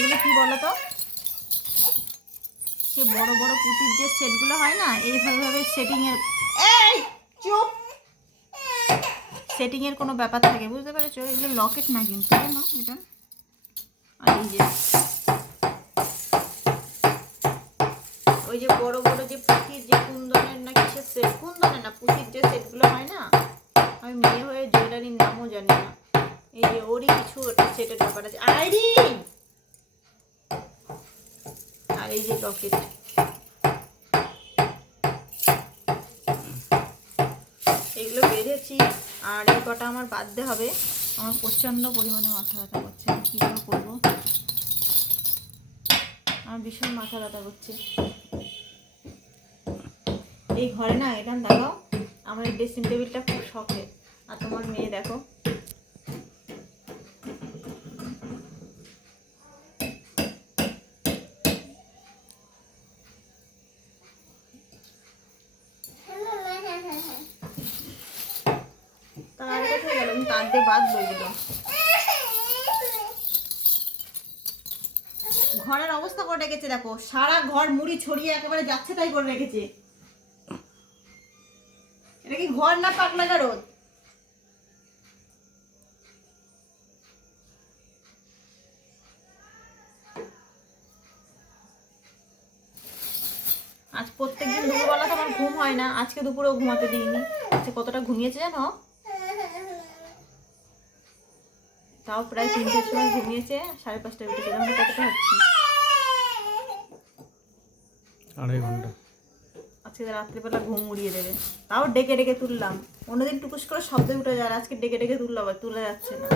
এগুলো কি বলো তো, সে বড় বড় পুঁতির যে সেটগুলো হয় না, এইভাবে সেটিংয়ের, এই চুপ, সেটিংয়ের কোনো ব্যাপার থাকে, বুঝতে পেরেছো? এগুলো লকেট না কিন্তু, জানো এটা। আর এই যে ওই যে বড় বড় যে পুঁতির যে কুন্দনের না কিসের সেট, কুন্দনের না পুঁতির যে সেটগুলো হয় না, আমি মেয়ে হয়ে জুয়েলারির নামও জানি না। এই যে ওরই কিছু ওটা সেটের ব্যাপার আছে। আইরিন, আর এই যে লকেট, এগুলো বেঁধেছি। আর এই কটা আমার বাঁধতে হবে। আমার প্রচণ্ড পরিমাণে মাথা ব্যথা করছে, কী করে করবো? আমার ভীষণ মাথা ব্যথা করছে। এই ঘরে না, এটা দেখাও, আমার এই ড্রেসিং টেবিলটা খুব শখের। আর তোমার মেয়ে দেখো, তার কোথায় গেল? আমি তার দিয়ে বাঁধবো এগুলো। ঘরের অবস্থা করে রেখেছে দেখো, সারা ঘর মুড়ি ছড়িয়ে একেবারে যাচ্ছে তাই করে রেখেছে। এটা কি ঘর না পাগলা গারদ? আজ প্রত্যেকদিন দুপুরবেলা তো আমার ঘুম হয় না, আজকে দুপুরেও ঘুমাতে দিইনি। আজকে কতটা ঘুমিয়েছে জানো? তাও প্রায় 3টের সময় ঘুমিয়েছে, 5:30টায় উঠেছে। তখন কতটা হচ্ছে? 2.5 ঘন্টা। আজকে রাত্রিবেলা ঘুম উড়িয়ে দেবে। তাও ডেকে ডেকে তুললাম। অন্যদিন টুকুস করে শব্দে উঠে যায়, আজকে ডেকে ডেকে তুললাম, আর তুলে যাচ্ছে না।